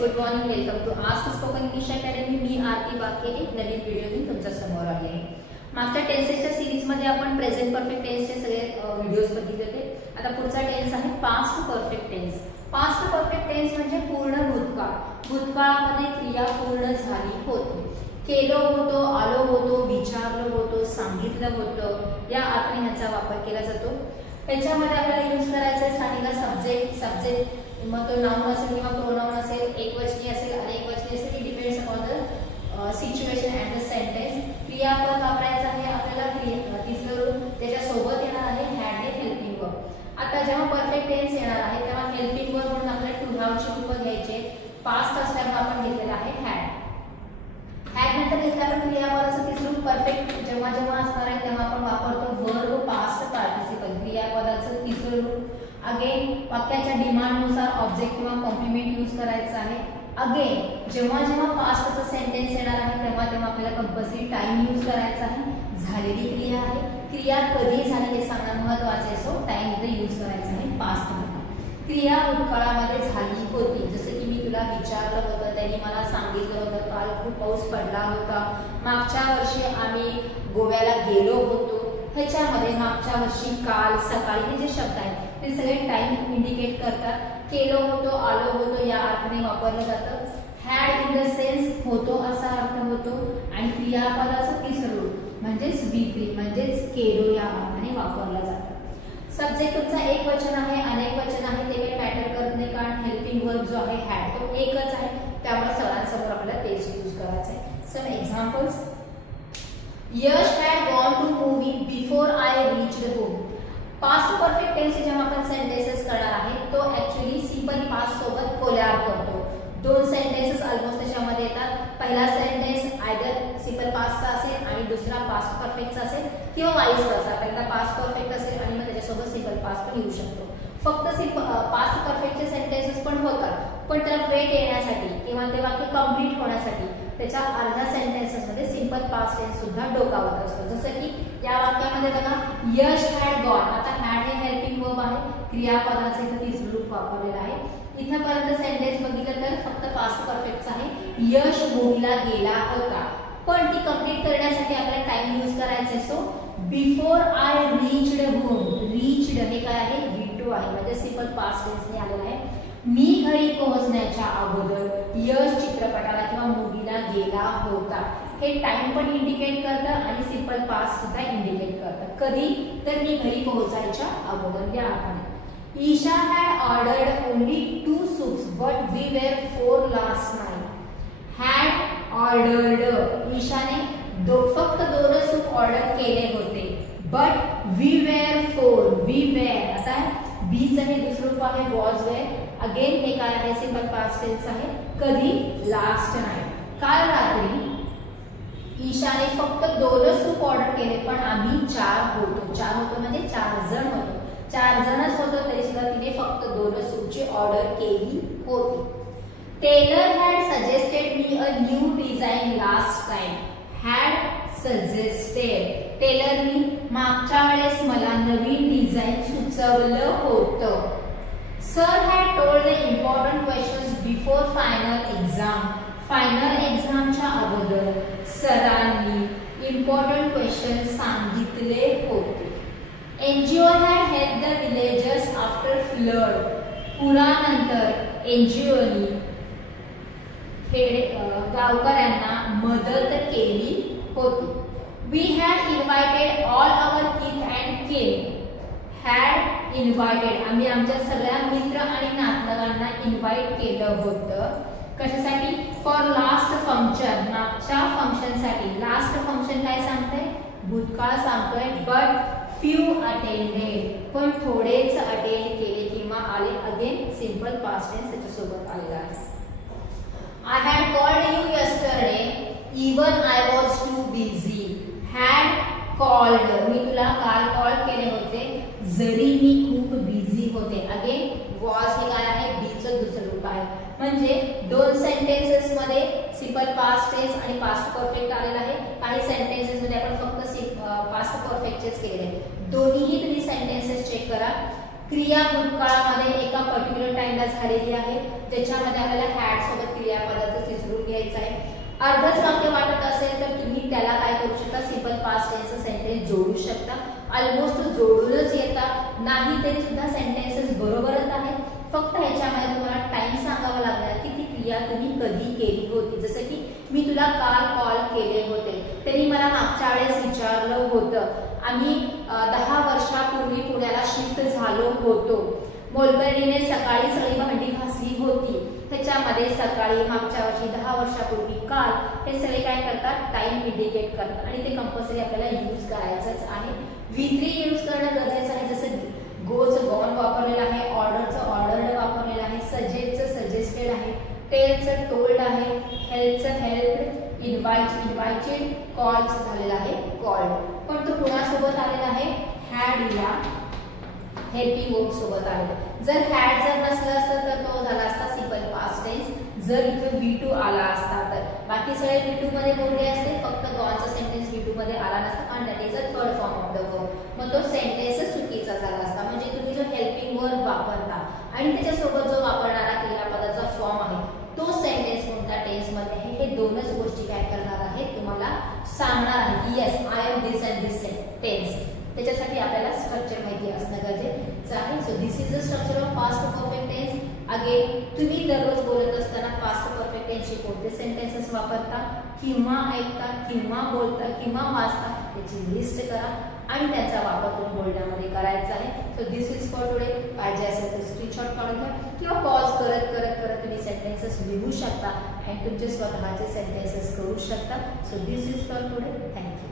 Good morning. Welcome to ask spoken English academy. मी आरती बाके एक नवीन video घेऊन तुमच्या समोर आले आहे. मागच्या टेन्सेसच्या सिरीज मध्ये आपण प्रेझेंट परफेक्ट टेन्सचे सगळे व्हिडिओज बघितले होते. आता पुढचा टेन्स आहे past perfect tense. Past perfect tense म्हणजे पूर्ण भूतकाळ. भूतकाळामध्ये क्रिया पूर्ण झाली होती. केलो होतो, आलो होतो, विचारलं होतो, सांगितलं होतं या अर्थाने ह्याचा वापर केला जातो. त्याच्यामध्ये आपल्याला यूज करायचं आहे स्टार्टिंगला सब्जेक्ट मग तो नाउन असेल किंवा प्रोनाउन असेल, एकवचनी असेल, अनेकवचनी असेल, it depends upon the situation and the sentence. क्रियापद वापरायचं आहे आपल्याला. तिसरं रूप त्याच्यासोबत येणार आहे हॅड हे हेल्पिंग वर्ब. आता जेव्हा परफेक्ट टेन्स येणार आहे तेव्हा हेल्पिंग वर्ब म्हणून आपल्याला टू हॅवची रूपं घ्यायचे. पास्ट असल्यामुळे आपण घेतलेला आहे हॅड. हॅड नंतर घेतला आपण क्रियापदाचं तिसरं रूप परफेक्ट जेव्हा असणार आहे तेव्हा आपण वापरतो वर्ब पास्ट पार्टिसिपल. क्रियापदाचं तिसरं रूप. अगेन वाक्याच्या डिमांडनुसार ऑब्जेक्ट किंवा कॉम्प्लिमेंट यूज करायचं आहे. अगेन जेव्हा पास्टचं सेंटेन्स येणार आहे तेव्हा आपल्याला कंपल्सरी टाइम यूज करायचा आहे. झालेली क्रिया आहे. क्रिया कधी झाली हे सांगणं महत्त्वाचे असो. टाइम इथे यूज करायचा आहे पास्ट मध्ये. क्रिया भूतकाळामध्ये झाली होती. जसं की मी तुला विचारलं होतं, त्यांनी मला सांगितलं होतं, काल खूप पाऊस पडला होता, मागच्या वर्षी आम्ही गोव्याला गेलो होतो. ह्याच्यामध्ये मागच्या वर्षी, काल, सकाळी हे जे शब्द आहेत ते सगळे टाइम इंडिकेट करतात. केलो होतो, आलो होतो या अर्थाने वापरलं जातं. हॅड इन द सेन्स होतो असा अर्थ होतो. आणि क्रियापदाचं तिसरं रूप म्हणजेच बी म्हणजेच केलो या अर्थाने वापरलं जातं. सब्जेक्ट तुमचा एक वचन आहे, अनेक वचन आहे, ते काही मॅटर करत नाही कारण हेल्पिंग वर्ब जो आहे हॅड तो एकच आहे. त्यामुळे सगळ्यांसमोर आपल्याला तेच यूज करायचं आहे. Some examples. Yash had gone to movie before I reached home. Past perfect tense जेव्हा आपण सेंटेन्सेस करणार आहे तो ऍक्च्युअली सिंपल पास्ट सोबत कोलॅब करतो. दोन सेंटेन्सेस ऑलमोस्ट त्याच्यामध्ये येतात. पहिला सेंटेन्स आयदर सिंपल पास्टचा असेल आणि दुसरा पास्ट परफेक्टचा असेल किंवा वाईस वर्सा. पहिला पास्ट परफेक्ट असेल आणि मग त्याच्यासोबत सिंपल पास्ट पण येऊ शकतो. फक्त पास्ट परफेक्टचे सेंटेन्सेस पण होतात, पण त्याला ब्रेक येण्यासाठी किंवा ते वाक्य कंप्लीट होण्यासाठी त्याच्या अर्ध्या सेंटेन्सेस मध्ये सिंपल पास्ट टेन्स सुद्धा डोकावत असतो. जसं की या वाक्यामध्ये बघा, यश हॅड गॉन. आता हॅड हे हेल्पिंग वर्ब आहे. क्रियापदाचे इथे तिसरं रूप वापरलेलं आहे. इथपर्यंत सेंटेन्स बघितलं तर फक्त पास्ट परफेक्टचा आहे. यश मूवीला गेला होता, पण ती कंप्लीट करण्यासाठी आपल्याला टाइम यूज करायचा आहे. So before I reached home. Reached हे काय आहे? V2 आहे, म्हणजे सिंपल पास्ट टेन्सने आलेला आहे. मी घरी पोहोचण्याच्या अगोदर यश चित्रपटाला किंवा मूवीला गेला होता. हे टाइम पण इंडिकेट करतं आणि सिंपल पास्ट सुद्धा इंडिकेट करतं. कधी? तर मी घरी पोहोचायच्या अगोदर या अर्थाने. Isha had ordered only 2 soups but we were 4 last night. Had ordered. ईशाने फक्त 2 सूप ऑर्डर केले होते. But we were 4. We were. आता बीच आहे दुसरं रूप आहे was were. अगेन हे काय आहे? सिंपल पास्ट टेन्स आहे. कधी? Last night. काल रात्री ईशाने फक्त 2 सूप ऑर्डर केले पण आम्ही 4 होतो. 4 होतो म्हणजे 4 जण होतो. 4 जणच होतो तरी सुद्धा तिने फक्त 2 सूपची ऑर्डर केली होती. Tailor had suggested me a new design last time. Had suggested. टेलरनी मागच्या वेळेस मला नवीन डिझाइन सुचवलं होतं. Sir had told the important questions before final exam. Final एक्झामच्या अगोदर सरांनी इम्पॉर्टंट क्वेश्चन सांगितले होते. NGO had help the villagers after flood. पुरानंतर एनजीओनी गावकऱ्यांना मदत केली होती. We had invited all our kith and किन. हॅड इन्व्हायटेड आम्ही आमच्या सगळ्या मित्र आणि नातलगांना इन्व्हाइट केलं होतं. कशासाठी? For last function. मागच्या फंक्शनसाठी. लास्ट फंक्शन काय सांगतंय? भूतकाळ सांगतोय. But few attended. पण थोडेच अटेंड केले किंवा आले. अगेन सिंपल पास्ट टेन्स त्याच्यासोबत आलेला आहे. I had called you yesterday even I was too busy. Had called. मी तुला काल कॉल केले होते जरी मी खूप बिझी होते. अगेन वॉज हे काय आहे? बीचं दुसरं रूप आहे. म्हणजे 2 सेंटेन्सेस मध्ये सिंपल पास्ट टेन्स आणि पास्ट परफेक्ट आलेला आहे. काही सेंटेन्सेस मध्ये आपण फक्त पास्ट परफेक्टचेच केले. दोन्हीही तुम्ही सेंटेन्सेस चेक करा. क्रिया भूतकाळामध्ये एका पर्टिक्युलर टाइमला झालेली आहे, ज्याच्यामध्ये आपल्याला हॅड सोबत क्रियापदाचं चित्रून घ्यायचं आहे. अर्धच वाक्य वाटत असेल तर तुम्ही त्याला काय करू शकता, सिंपल पास्ट टेन्सचं सेंटेन्स जोडू शकता. ऑलमोस्ट जोडूनच येता, नाही तरी सुद्धा सेंटेन्सेस बरोबरच आहेत. फक्त ह्याच्यामध्ये तुम्हाला टाइम सांगावा लागणार की ती क्रिया तुम्ही कधी केली होती. जसं की मी तुला काल कॉल केले होते, त्यांनी मला मागच्या वेळेस विचारलं होतं, आम्ही 10 वर्षापूर्वी पुण्याला शिफ्ट झालो होतो, मोलकरणीने सकाळी सगळी भांडी घासली होती. त्याच्यामध्ये सकाळी, मागच्या वर्षी, 10 वर्षापूर्वी, काल हे सगळे काय करतात, टाइम इंडिकेट करतात आणि ते कंपल्सरी आपल्याला यूज करायचंच आहे. V3 यूज करणं गरजेचं आहे. जसं गोचं गॉन वापरलेलं आहे, ऑर्डरचं ऑर्डर्ड वापरलेलं आहे, सजेस्टचं सजेस्टेड आहे, टेलचं टोल्ड आहे, हेल्पचं हेल्प, इन्व्हाइटेड, कॉलचं झालेलं आहे कॉल्ड. पण तो कुणासोबत आलेला आहे, हॅड या हेल्पिंग वर्ब सोबत आलेला. जर हॅड जर नसलं असतं तर तो झाला असता सिंपल पास्ट टेन्स. जर इथे V2 आला असता तर बाकी सगळे V2 मध्ये बोलले असते, फक्त गॉनचा सेंटेन्स V2 मध्ये आला नसता आणि that is a third form of the verb. मग तो सेंटेन्स चुकीचा झाला असता. म्हणजे तुम्ही जो हेल्पिंग वर्ब वापरता आणि त्याच्यासोबत जो वापरणारा क्रियापदाचा फॉर्म आहे तो सेंटेन्स कोणत्या टेन्स मध्ये आहे, हे दोनच गोष्टी काय करणार आहेत, तुम्हाला सांगणार आहे. Yes, I am this and this tense. त्याच्यासाठी आपल्याला स्ट्रक्चर माहिती असणं गरजेचं आहे. So this is the structure of past perfect tense. Again तुम्ही दररोज बोलत असताना पास्ट परफेक्ट टेन्सचे कोणते सेंटेन्सेस वापरता, किंवा ऐकता, किंवा बोलता, किंवा वाचता, त्याची लिस्ट करा आणि त्याचा वापर तुम्ही बोलण्यामध्ये करायचा आहे. So this is for today. पाहिजे असेल तर स्क्रीनशॉट काढून घ्या किंवा पॉज करत करत करत तुम्ही सेंटेन्सेस लिहू शकता आणि तुमचे स्वतःचे सेंटेन्सेस करू शकता. So this is for today. Thank you.